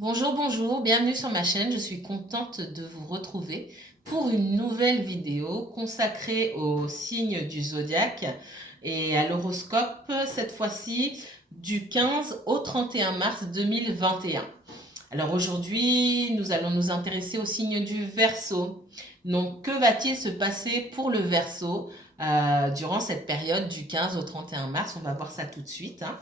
Bonjour, bonjour, bienvenue sur ma chaîne. Je suis contente de vous retrouver pour une nouvelle vidéo consacrée aux signes du zodiaque et à l'horoscope, cette fois-ci du 15 au 31 mars 2021. Alors aujourd'hui, nous allons nous intéresser au signe du Verseau. Donc, que va-t-il se passer pour le Verseau durant cette période du 15 au 31 mars? On va voir ça tout de suite, hein.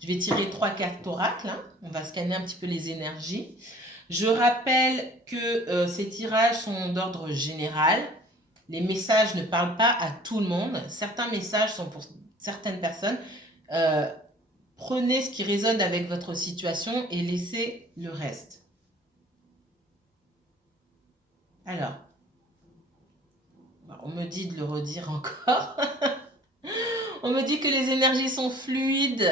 Je vais tirer 3 cartes oracles, hein. On va scanner un petit peu les énergies. Je rappelle que ces tirages sont d'ordre général. Les messages ne parlent pas à tout le monde. Certains messages sont pour certaines personnes. Euh, Prenez ce qui résonne avec votre situation et laissez le reste. Alors, on me dit de le redire encore. On me dit que les énergies sont fluides,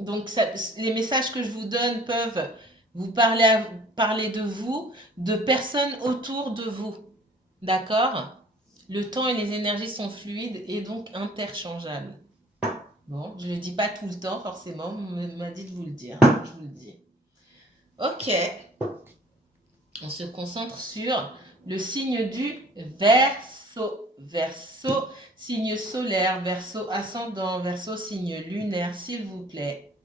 donc les messages que je vous donne peuvent vous parler de vous, de personnes autour de vous. D'accord? Le temps et les énergies sont fluides et donc interchangeables. Bon, je ne le dis pas tout le temps forcément, on m'a dit de vous le dire. Je vous le dis. Ok, on se concentre sur le signe du Verseau. Verseau, signe solaire, Verseau ascendant, Verseau signe lunaire, s'il vous plaît.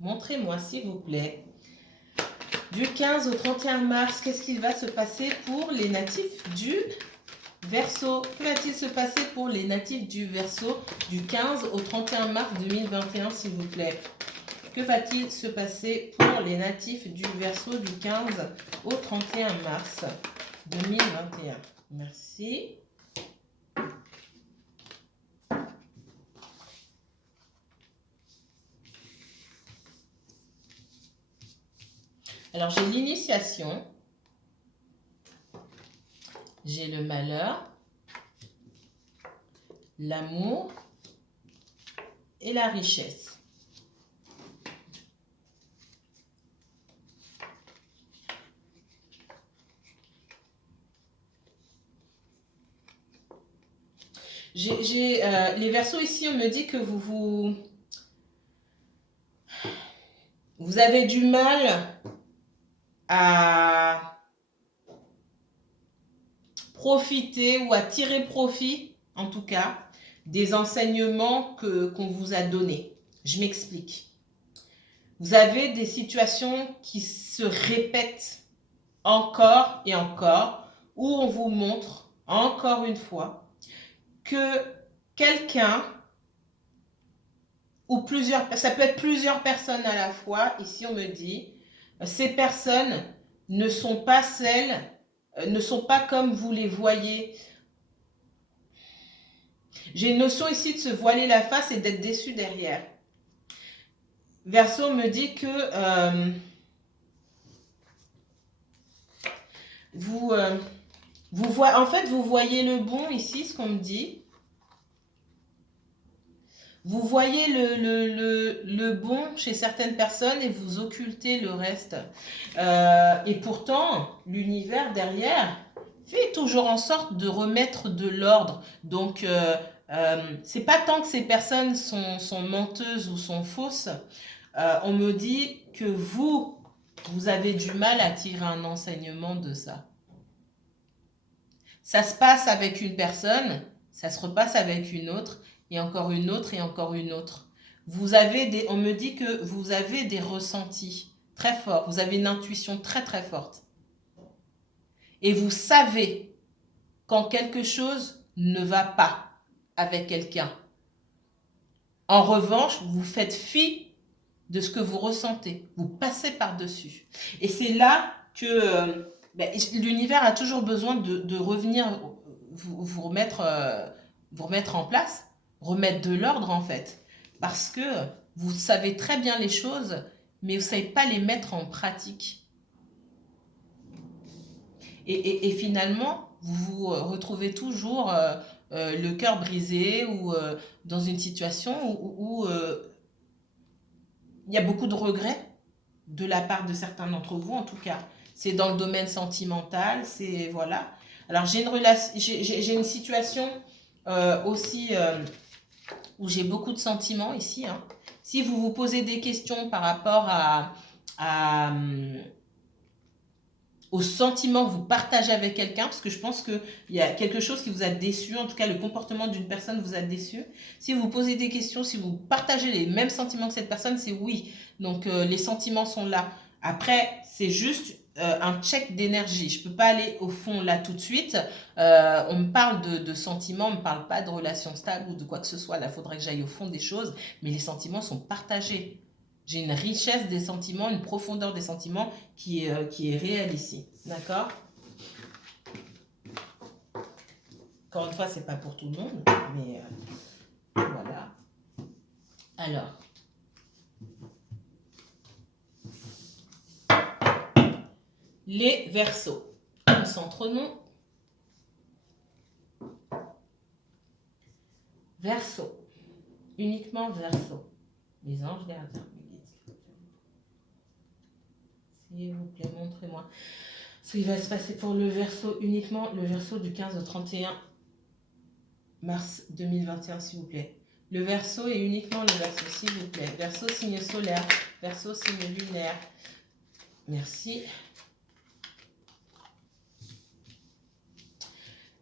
Montrez-moi, s'il vous plaît. Du 15 au 31 mars, qu'est-ce qu'il va se passer pour les natifs du Verseau? Que va-t-il se passer pour les natifs du Verseau du 15 au 31 mars 2021, s'il vous plaît? Que va-t-il se passer pour les natifs du Verseau du 15 au 31 mars 2021? Merci. Alors, j'ai l'initiation, j'ai le malheur, l'amour et la richesse. Les Verseaux ici, on me dit que vous avez du mal à profiter ou à tirer profit, en tout cas, des enseignements qu'on vous a donnés. Je m'explique. Vous avez des situations qui se répètent encore et encore, où on vous montre encore une fois que quelqu'un ou plusieurs, ça peut être plusieurs personnes à la fois, ici on me dit, ces personnes ne sont pas ne sont pas comme vous les voyez. J'ai une notion ici de se voiler la face et d'être déçu derrière. Verseau me dit que en fait, vous voyez le bon ici, ce qu'on me dit. Vous voyez le bon chez certaines personnes et vous occultez le reste. Et pourtant, l'univers derrière fait toujours en sorte de remettre de l'ordre. Donc, c'est pas tant que ces personnes sont menteuses ou sont fausses. On me dit que vous avez du mal à tirer un enseignement de ça. Ça se passe avec une personne, ça se repasse avec une autre, et encore une autre, et encore une autre. On me dit que vous avez des ressentis très forts, vous avez une intuition très très forte. Et vous savez quand quelque chose ne va pas avec quelqu'un. En revanche, vous faites fi de ce que vous ressentez. Vous passez par-dessus. Et c'est là que l'univers a toujours besoin de revenir vous remettre en place, remettre de l'ordre en fait. Parce que vous savez très bien les choses, mais vous ne savez pas les mettre en pratique. Et finalement, vous vous retrouvez toujours le cœur brisé ou dans une situation où il y a beaucoup de regrets de la part de certains d'entre vous, en tout cas. C'est dans le domaine sentimental, c'est voilà. Alors j'ai une situation aussi où j'ai beaucoup de sentiments ici. Hein. Si vous vous posez des questions par rapport à, aux sentiments que vous partagez avec quelqu'un, parce que je pense qu'il y a quelque chose qui vous a déçu, en tout cas le comportement d'une personne vous a déçu. Si vous vous posez des questions, si vous partagez les mêmes sentiments que cette personne, c'est oui. Donc les sentiments sont là. Après, c'est juste un check d'énergie. Je ne peux pas aller au fond là tout de suite. On me parle de sentiments, on ne me parle pas de relations stables ou de quoi que ce soit. Là, il faudrait que j'aille au fond des choses, mais les sentiments sont partagés. J'ai une richesse des sentiments, une profondeur des sentiments qui est réelle ici. D'accord? Encore une fois, c'est pas pour tout le monde, mais voilà. Alors, les Verseaux. Centre-nom. Verseau. Uniquement Verseau. Les anges gardiens. S'il vous plaît, montrez-moi ce qui va se passer pour le Verseau, uniquement le Verseau du 15 au 31 mars 2021, s'il vous plaît. Le Verseau et uniquement le Verseau, s'il vous plaît. Verseau, signe solaire. Verseau, signe lunaire. Merci.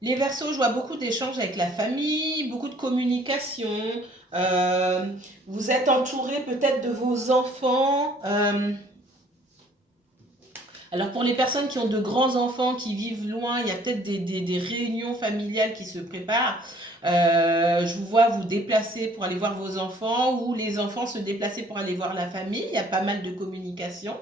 Les Verseaux, je vois beaucoup d'échanges avec la famille, beaucoup de communication. Vous êtes entouré peut-être de vos enfants. Alors pour les personnes qui ont de grands enfants, qui vivent loin, il y a peut-être des réunions familiales qui se préparent. Je vous vois vous déplacer pour aller voir vos enfants ou les enfants se déplacer pour aller voir la famille. Il y a pas mal de communication.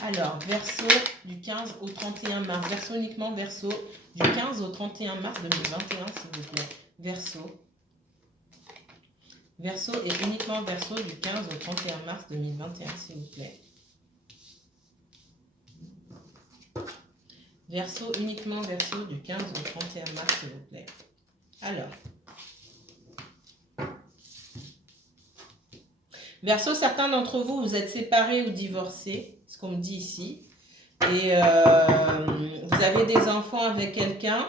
Alors, Verseau du 15 au 31 mars. Verseau uniquement Verseau du 15 au 31 mars 2021, s'il vous plaît. Verseau. Verseau et uniquement Verseau du 15 au 31 mars 2021, s'il vous plaît. Verseau, uniquement Verseau du 15 au 31 mars, s'il vous plaît. Alors. Verseau, certains d'entre vous, vous êtes séparés ou divorcés, ce qu'on me dit ici. Et vous avez des enfants avec quelqu'un.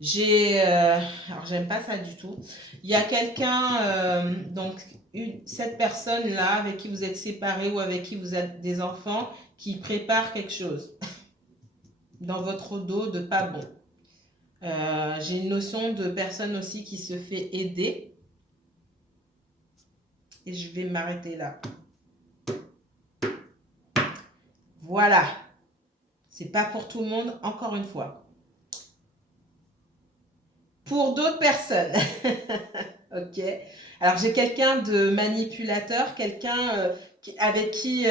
Alors j'aime pas ça du tout. Il y a quelqu'un, donc cette personne-là avec qui vous êtes séparés ou avec qui vous avez des enfants, qui prépare quelque chose dans votre dos de pas bon. J'ai une notion de personne aussi qui se fait aider. Et je vais m'arrêter là. Voilà. C'est pas pour tout le monde, encore une fois. Pour d'autres personnes. Ok. Alors, j'ai quelqu'un de manipulateur, quelqu'un avec qui...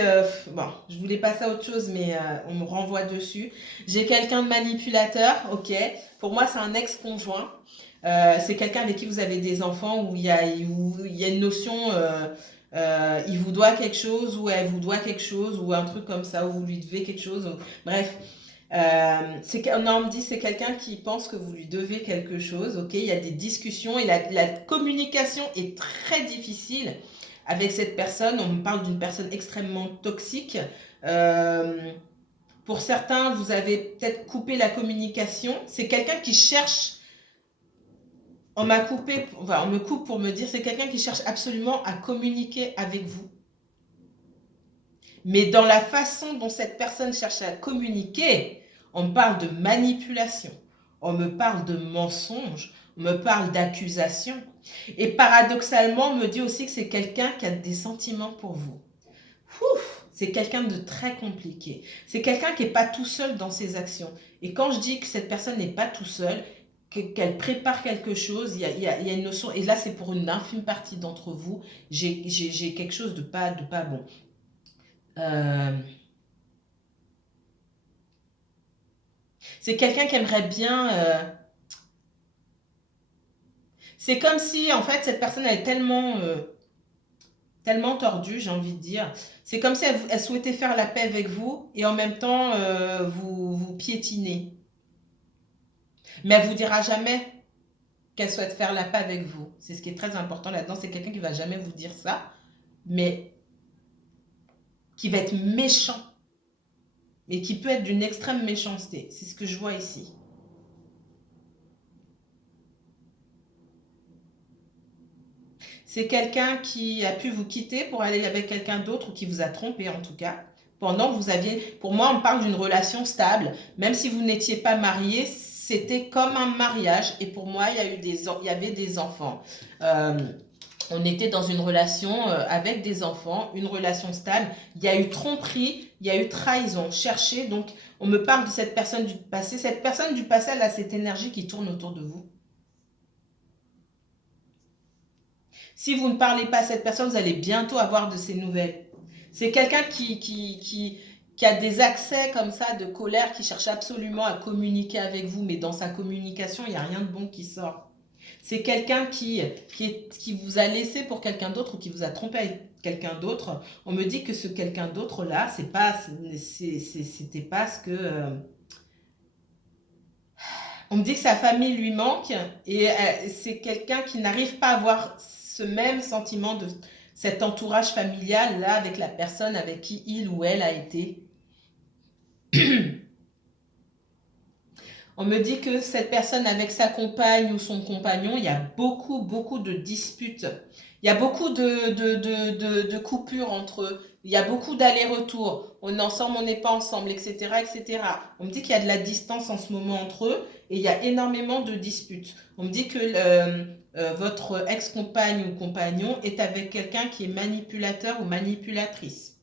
bon, je voulais passer à autre chose, mais on me renvoie dessus. J'ai quelqu'un de manipulateur, ok. Pour moi, c'est un ex-conjoint. C'est quelqu'un avec qui vous avez des enfants où il y a une notion... il vous doit quelque chose ou elle vous doit quelque chose ou un truc comme ça, ou vous lui devez quelque chose. Bref, on me dit c'est quelqu'un qui pense que vous lui devez quelque chose. Ok, il y a des discussions et la communication est très difficile avec cette personne. On me parle d'une personne extrêmement toxique. Pour certains, vous avez peut-être coupé la communication. C'est quelqu'un qui cherche. On me coupe pour me dire c'est quelqu'un qui cherche absolument à communiquer avec vous. Mais dans la façon dont cette personne cherche à communiquer, on me parle de manipulation, on me parle de mensonge, on me parle d'accusation. Et paradoxalement, on me dit aussi que c'est quelqu'un qui a des sentiments pour vous. C'est quelqu'un de très compliqué. C'est quelqu'un qui n'est pas tout seul dans ses actions. Et quand je dis que cette personne n'est pas tout seul, qu'elle prépare quelque chose, il y a une notion, et là c'est pour une infime partie d'entre vous, j'ai quelque chose de pas bon. C'est quelqu'un qui aimerait bien... c'est comme si, en fait, cette personne elle est tellement tordue, j'ai envie de dire. C'est comme si elle souhaitait faire la paix avec vous et en même temps, vous piétinez. Mais elle vous dira jamais qu'elle souhaite faire la paix avec vous. C'est ce qui est très important là-dedans. C'est quelqu'un qui va jamais vous dire ça, mais qui va être méchant. Et qui peut être d'une extrême méchanceté. C'est ce que je vois ici. C'est quelqu'un qui a pu vous quitter pour aller avec quelqu'un d'autre ou qui vous a trompé en tout cas. Pendant que vous aviez, pour moi, on parle d'une relation stable. Même si vous n'étiez pas marié, c'était comme un mariage. Et pour moi, il y avait des enfants. Euh, on était dans une relation avec des enfants, une relation stable. Il y a eu tromperie, il y a eu trahison. Cherchez, donc on me parle de cette personne du passé. Cette personne du passé, elle a cette énergie qui tourne autour de vous. Si vous ne parlez pas à cette personne, vous allez bientôt avoir de ses nouvelles. C'est quelqu'un qui a des accès comme ça de colère, qui cherche absolument à communiquer avec vous, mais dans sa communication, il n'y a rien de bon qui sort. C'est quelqu'un qui vous a laissé pour quelqu'un d'autre ou qui vous a trompé avec quelqu'un d'autre. On me dit que ce quelqu'un d'autre là, c'était pas ce que. On me dit que sa famille lui manque et c'est quelqu'un qui n'arrive pas à avoir ce même sentiment de cet entourage familial là avec la personne avec qui il ou elle a été. On me dit que cette personne avec sa compagne ou son compagnon, il y a beaucoup de disputes. Il y a beaucoup de coupures entre eux. Il y a beaucoup d'allers-retours. On est ensemble, on n'est pas ensemble, etc., etc. On me dit qu'il y a de la distance en ce moment entre eux et il y a énormément de disputes. On me dit que votre ex-compagne ou compagnon est avec quelqu'un qui est manipulateur ou manipulatrice.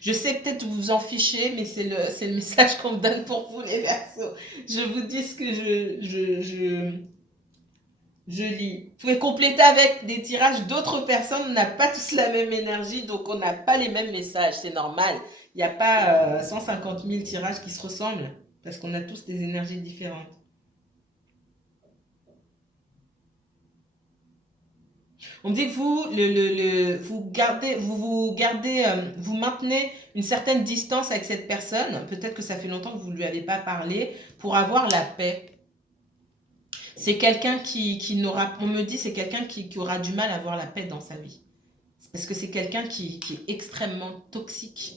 Je sais peut-être vous vous en fichez, mais c'est le message qu'on me donne pour vous, les Verseaux. Je vous dis ce que je lis. Vous pouvez compléter avec des tirages d'autres personnes. On n'a pas tous la même énergie, donc on n'a pas les mêmes messages. C'est normal. Il n'y a pas 150 000 tirages qui se ressemblent, parce qu'on a tous des énergies différentes. On me dit que vous maintenez une certaine distance avec cette personne. Peut-être que ça fait longtemps que vous ne lui avez pas parlé pour avoir la paix. C'est quelqu'un qui n'aura, on me dit, c'est quelqu'un qui aura du mal à avoir la paix dans sa vie. Parce que c'est quelqu'un qui est extrêmement toxique.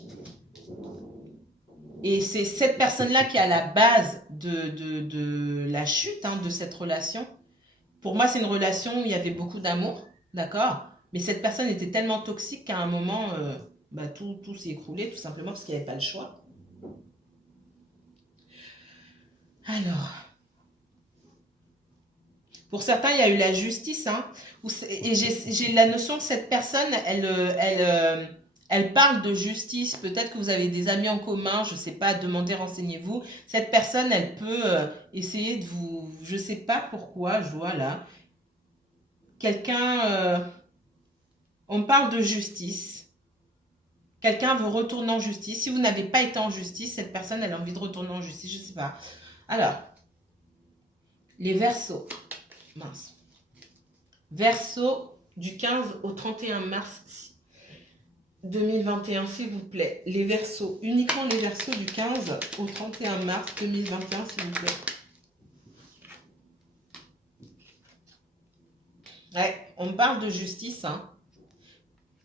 Et c'est cette personne-là qui est à la base de la chute de cette relation. Pour moi, c'est une relation où il y avait beaucoup d'amour, d'accord? Mais cette personne était tellement toxique qu'à un moment, tout s'est écroulé, tout simplement parce qu'il n'y avait pas le choix. Alors, pour certains, il y a eu la justice, et j'ai la notion que cette personne, elle parle de justice. Peut-être que vous avez des amis en commun, je ne sais pas, demandez, renseignez-vous. Cette personne, elle peut essayer de vous... Je ne sais pas pourquoi, je vois là. Quelqu'un... on parle de justice. Quelqu'un veut retourner en justice. Si vous n'avez pas été en justice, cette personne, elle a envie de retourner en justice, je ne sais pas. Alors, les Verseaux. Mince. Verseau du 15 au 31 mars 2021, s'il vous plaît. Les Verseaux, uniquement les Verseaux du 15 au 31 mars 2021, s'il vous plaît. Ouais, on parle de justice.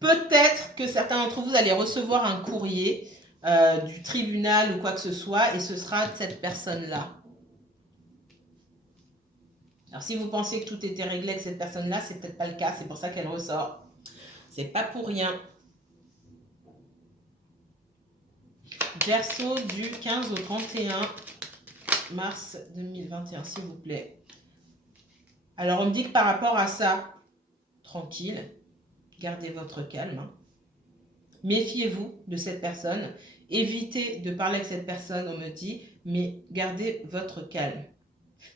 Peut-être que certains d'entre vous allez recevoir un courrier du tribunal ou quoi que ce soit, et ce sera de cette personne-là. Alors, si vous pensez que tout était réglé avec cette personne-là, c'est peut-être pas le cas. C'est pour ça qu'elle ressort. C'est pas pour rien. Verseau du 15 au 31 mars 2021, s'il vous plaît. Alors, on me dit que par rapport à ça, tranquille, gardez votre calme. Méfiez-vous de cette personne. Évitez de parler avec cette personne, on me dit, mais gardez votre calme.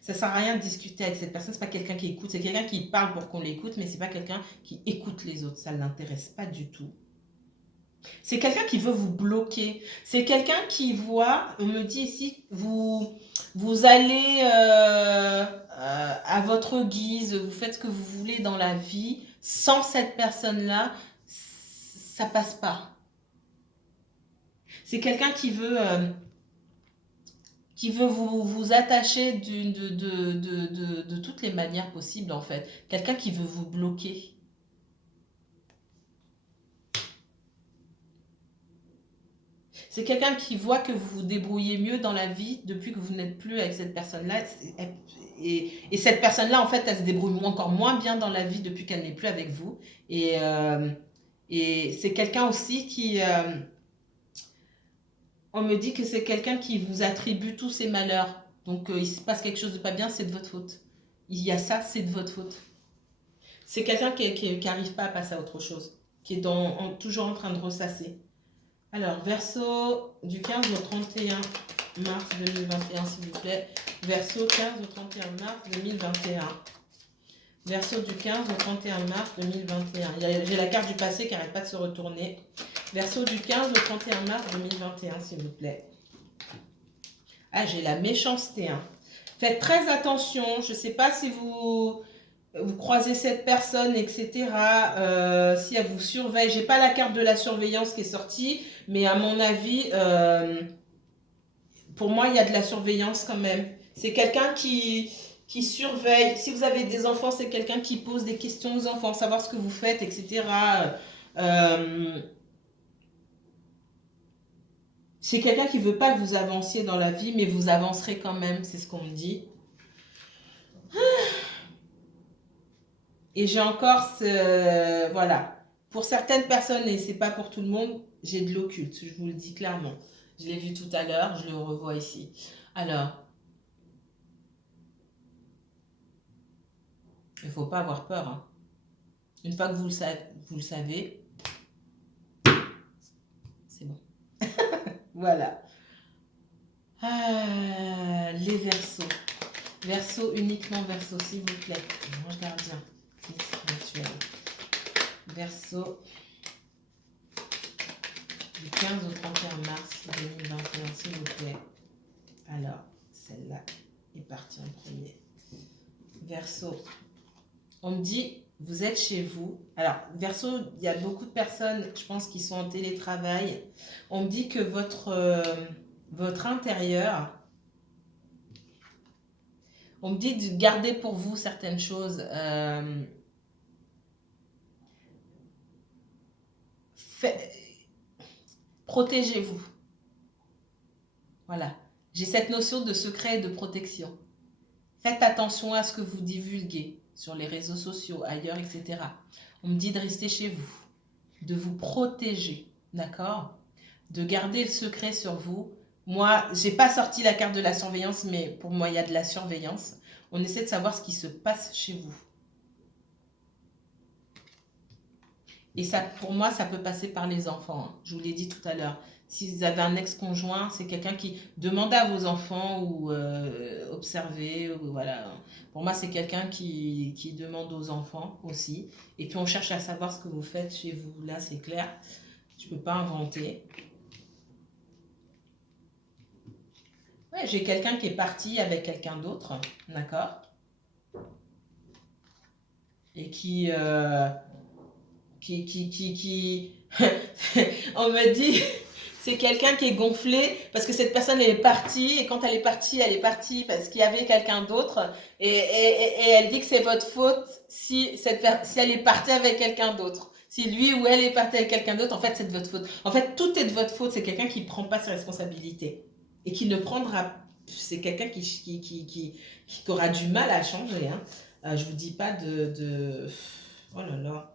Ça ne sert à rien de discuter avec cette personne. Ce n'est pas quelqu'un qui écoute. C'est quelqu'un qui parle pour qu'on l'écoute, mais ce n'est pas quelqu'un qui écoute les autres. Ça ne l'intéresse pas du tout. C'est quelqu'un qui veut vous bloquer. C'est quelqu'un qui voit, on me dit ici, vous allez à votre guise, vous faites ce que vous voulez dans la vie. Sans cette personne-là, ça passe pas. C'est quelqu'un qui veut vous attacher de toutes les manières possibles, en fait. Quelqu'un qui veut vous bloquer. C'est quelqu'un qui voit que vous vous débrouillez mieux dans la vie depuis que vous n'êtes plus avec cette personne-là. Et cette personne-là, en fait, elle se débrouille encore moins bien dans la vie depuis qu'elle n'est plus avec vous. Et c'est quelqu'un aussi qui... on me dit que c'est quelqu'un qui vous attribue tous ses malheurs. Donc, il se passe quelque chose de pas bien, c'est de votre faute. Il y a ça, c'est de votre faute. C'est quelqu'un qui n'arrive pas à passer à autre chose, qui est toujours en train de ressasser. Alors, Verseau, du 15 au 31 mars 2021, s'il vous plaît. Verseau, 15 au 31 mars 2021. Verseau, du 15 au 31 mars 2021. J'ai la carte du passé qui n'arrête pas de se retourner. Verseau, du 15 au 31 mars 2021, s'il vous plaît. Ah, j'ai la méchanceté. Hein. Faites très attention. Je ne sais pas si vous croisez cette personne, etc. Si elle vous surveille. J'ai pas la carte de la surveillance qui est sortie, mais à mon avis, pour moi, il y a de la surveillance quand même. C'est quelqu'un qui surveille. Si vous avez des enfants, c'est quelqu'un qui pose des questions aux enfants, savoir ce que vous faites, etc. C'est quelqu'un qui veut pas que vous avanciez dans la vie, mais vous avancerez quand même, c'est ce qu'on me dit. Et j'ai encore ce... Voilà. Pour certaines personnes, et c'est pas pour tout le monde, j'ai de l'occulte, je vous le dis clairement. Je l'ai vu tout à l'heure, je le revois ici. Alors, il ne faut pas avoir peur. Hein. Une fois que vous le savez, c'est bon. Voilà. Ah, les Verseaux. Verseau, uniquement Verseau, s'il vous plaît. Ange gardien, spirituel. Verseau, du 15 au 31 mars 2021, s'il vous plaît. Alors, celle-là est partie en premier. Verseau, on me dit, vous êtes chez vous. Alors, Verseau, il y a beaucoup de personnes, je pense, qui sont en télétravail. On me dit que votre intérieur... On me dit de garder pour vous certaines choses. Protégez-vous. Voilà. J'ai cette notion de secret et de protection. Faites attention à ce que vous divulguez sur les réseaux sociaux, ailleurs, etc. On me dit de rester chez vous, de vous protéger, d'accord? De garder le secret sur vous. Moi, j'ai pas sorti la carte de la surveillance, mais pour moi, il y a de la surveillance. On essaie de savoir ce qui se passe chez vous. Et ça, pour moi, ça peut passer par les enfants. Hein. Je vous l'ai dit tout à l'heure. Si vous avez un ex-conjoint, c'est quelqu'un qui demande à vos enfants ou observez. Voilà. Pour moi, c'est quelqu'un qui demande aux enfants aussi. Et puis, on cherche à savoir ce que vous faites chez vous. Là, c'est clair. Je ne peux pas inventer. Ouais, j'ai quelqu'un qui est parti avec quelqu'un d'autre. D'accord? Et on me dit, c'est quelqu'un qui est gonflé parce que cette personne elle est partie et quand elle est partie parce qu'il y avait quelqu'un d'autre et elle dit que c'est votre faute si elle est partie avec quelqu'un d'autre. Si lui ou elle est parti avec quelqu'un d'autre, en fait, c'est de votre faute. En fait, tout est de votre faute. C'est quelqu'un qui ne prend pas ses responsabilités et qui ne prendra. C'est quelqu'un qui aura du mal à changer. Hein. Je vous dis pas oh là là.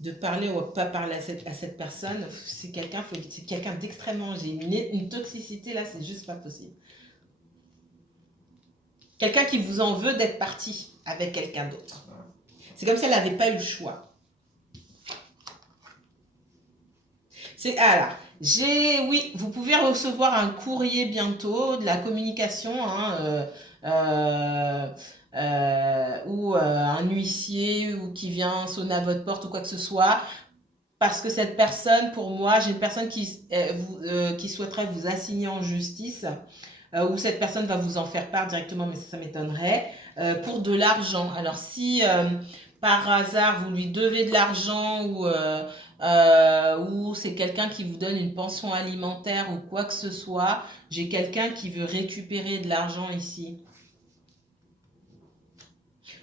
De parler ou pas parler à cette personne, c'est quelqu'un d'extrêmement... J'ai une toxicité là, c'est juste pas possible. Quelqu'un qui vous en veut d'être parti avec quelqu'un d'autre. C'est comme si elle n'avait pas eu le choix. Alors, oui, vous pouvez recevoir un courrier bientôt, de la communication, ou un huissier ou qui vient sonner à votre porte ou quoi que ce soit, parce que cette personne, pour moi, j'ai une personne qui souhaiterait vous assigner en justice, ou cette personne va vous en faire part directement, mais ça m'étonnerait, pour de l'argent. Alors si par hasard vous lui devez de l'argent ou c'est quelqu'un qui vous donne une pension alimentaire ou quoi que ce soit, j'ai quelqu'un qui veut récupérer de l'argent ici.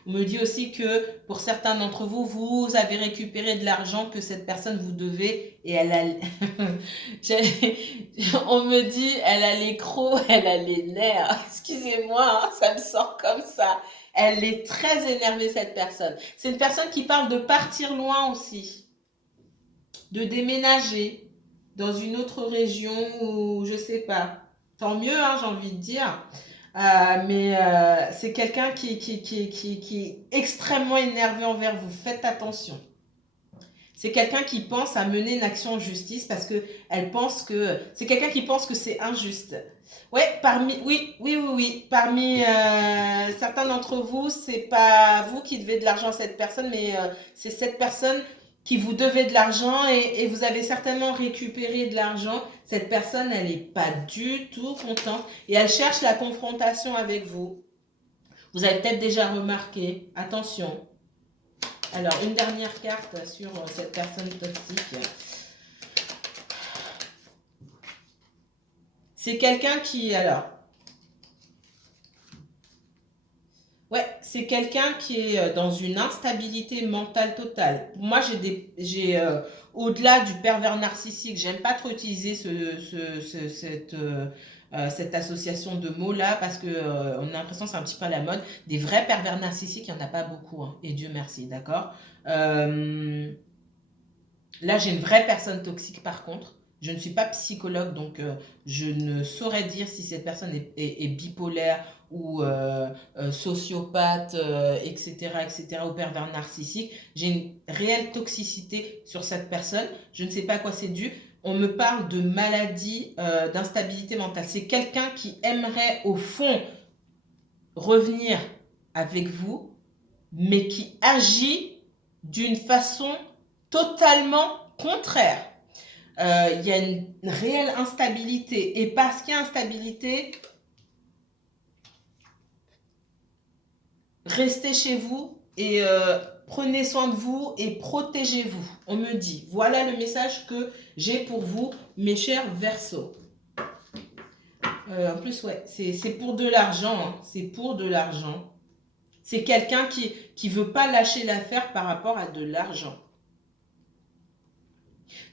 On me dit aussi que pour certains d'entre vous, vous avez récupéré de l'argent que cette personne vous devait et elle a... On me dit, elle a les crocs, elle a les nerfs. Excusez-moi, hein, ça me sort comme ça. Elle est très énervée, cette personne. C'est une personne qui parle de partir loin aussi, de déménager dans une autre région ou je sais pas. Tant mieux, hein, j'ai envie de dire. Mais c'est quelqu'un qui est extrêmement énervé envers vous. Faites attention. C'est quelqu'un qui pense à mener une action en justice parce que elle pense que c'est quelqu'un qui pense que c'est injuste. Ouais, oui. Parmi certains d'entre vous, c'est pas vous qui devez de l'argent à cette personne, mais c'est cette personne qui vous devait de l'argent et vous avez certainement récupéré de l'argent. Cette personne, elle n'est pas du tout contente et elle cherche la confrontation avec vous. Vous avez peut-être déjà remarqué. Attention. Alors, une dernière carte sur cette personne toxique. C'est quelqu'un qui, alors, ouais, c'est quelqu'un qui est dans une instabilité mentale totale. Moi, j'ai au-delà du pervers narcissique, j'aime pas trop utiliser cette association de mots-là parce que on a l'impression que c'est un petit peu à la mode. Des vrais pervers narcissiques, il n'y en a pas beaucoup, hein, et Dieu merci, d'accord. Là, j'ai une vraie personne toxique par contre. Je ne suis pas psychologue, donc je ne saurais dire si cette personne est bipolaire ou sociopathe, etc., ou pervers narcissique. J'ai une réelle toxicité sur cette personne. Je ne sais pas à quoi c'est dû. On me parle de maladie, d'instabilité mentale. C'est quelqu'un qui aimerait au fond revenir avec vous, mais qui agit d'une façon totalement contraire. Il y a une réelle instabilité. Et parce qu'il y a instabilité, restez chez vous et prenez soin de vous et protégez-vous. On me dit, voilà le message que j'ai pour vous, mes chers Verseaux. En plus, ouais, c'est pour de l'argent. Hein. C'est pour de l'argent. C'est quelqu'un qui veut pas lâcher l'affaire par rapport à de l'argent.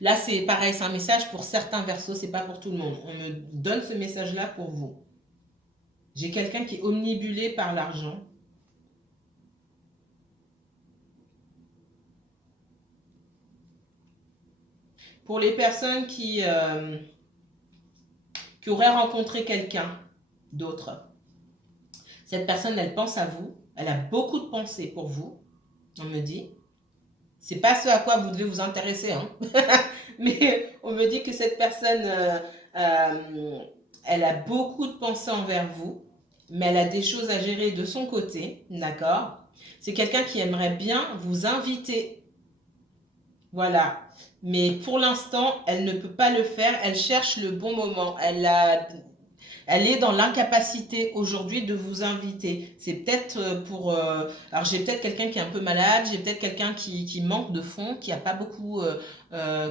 Là, c'est pareil, c'est un message pour certains Verseaux, c'est pas pour tout le monde. On me donne ce message-là pour vous. J'ai quelqu'un qui est omnibulé par l'argent. Pour les personnes qui auraient rencontré quelqu'un d'autre, cette personne, elle pense à vous. Elle a beaucoup de pensées pour vous, on me dit. C'est pas ce à quoi vous devez vous intéresser, hein. Mais on me dit que cette personne, elle a beaucoup de pensées envers vous, mais elle a des choses à gérer de son côté, d'accord? C'est quelqu'un qui aimerait bien vous inviter, voilà. Mais pour l'instant, elle ne peut pas le faire, elle cherche le bon moment, elle est dans l'incapacité aujourd'hui de vous inviter. C'est peut-être pour... alors j'ai peut-être quelqu'un qui est un peu malade, j'ai peut-être quelqu'un qui manque de fonds, qui a pas beaucoup...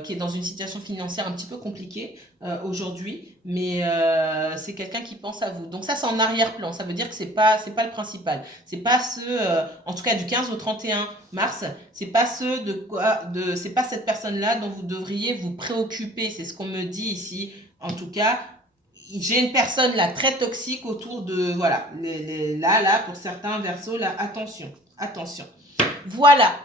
qui est dans une situation financière un petit peu compliquée aujourd'hui, mais c'est quelqu'un qui pense à vous. Donc ça, c'est en arrière-plan. Ça veut dire que c'est pas le principal. C'est pas ceux, en tout cas du 15 au 31 mars, c'est pas ceux c'est pas cette personne-là dont vous devriez vous préoccuper. C'est ce qu'on me dit ici. En tout cas, j'ai une personne là très toxique autour de, voilà, là, pour certains Verseaux, là, attention. Voilà,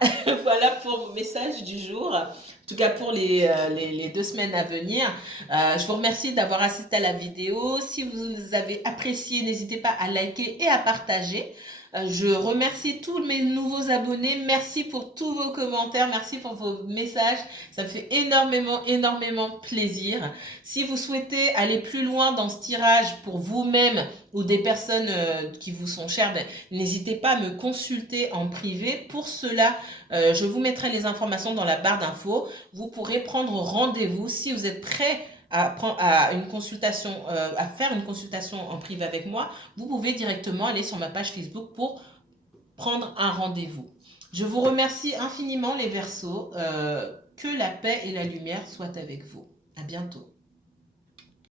voilà pour le message du jour. En tout cas pour les 2 semaines à venir. Je vous remercie d'avoir assisté à la vidéo. Si vous avez apprécié, n'hésitez pas à liker et à partager. Je remercie tous mes nouveaux abonnés. Merci pour tous vos commentaires. Merci pour vos messages. Ça me fait énormément plaisir. Si vous souhaitez aller plus loin dans ce tirage pour vous-même ou des personnes qui vous sont chères, n'hésitez pas à me consulter en privé. Pour cela, je vous mettrai les informations dans la barre d'infos. Vous pourrez prendre rendez-vous si vous êtes prêt à une consultation, à faire une consultation en privé avec moi. Vous pouvez directement aller sur ma page Facebook pour prendre un rendez-vous. Je vous remercie infiniment les Verseaux. Que la paix et la lumière soient avec vous. À bientôt.